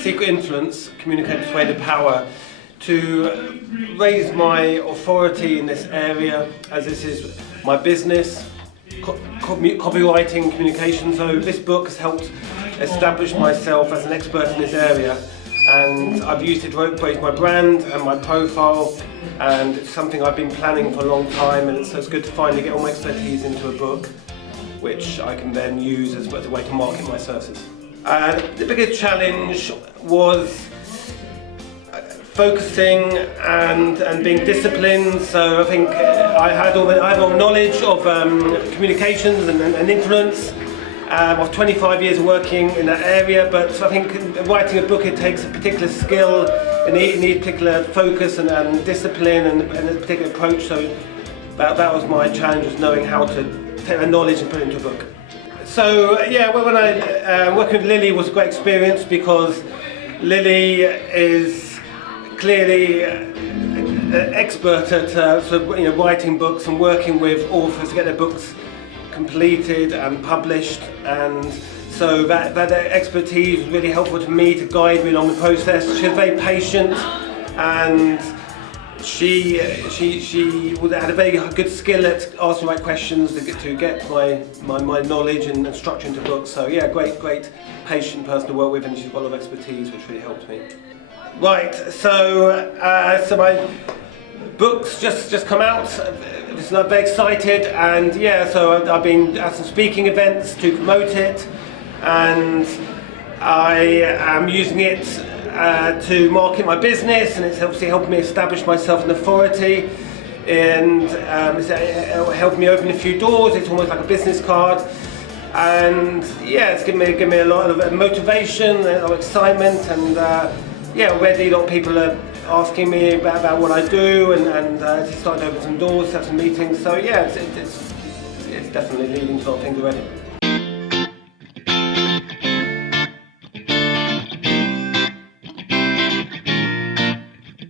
Secret Influence, Communicate, Persuade, Power, to raise my authority in this area, as this is my business, copywriting, communication. So this book has helped establish myself as an expert in this area, and I've used it to raise my brand and my profile, and it's something I've been planning for a long time, and so it's good to finally get all my expertise into a book, which I can then use as a way to market my services. The biggest challenge was focusing and being disciplined. So I think I have all knowledge of communications and influence. I've 25 years working in that area, but I think writing a book, it takes a particular skill, and it needs particular focus and discipline and a particular approach. So that was my challenge, was knowing how to take that knowledge and put it into a book. So yeah, when I working with Lily was a great experience, because Lily is clearly an expert at writing books and working with authors to get their books completed and published, and so that expertise was really helpful to me to guide me along the process. She was very patient, and she had a very good skill at asking the right questions to get my knowledge and structure into books. So yeah, great patient person to work with, and she's got a lot of expertise which really helped me. Right, so my book's just come out. I'm very excited, and yeah, so I've been at some speaking events to promote it, and I am using it to market my business, and it's obviously helped me establish myself in authority, and it's helped me open a few doors. It's almost like a business card, and yeah, it's given me a lot of motivation, a lot of excitement, and yeah, already a lot of people are asking me about what I do, and it's started to open some doors, have some meetings. So yeah, it's definitely leading to a lot of things already.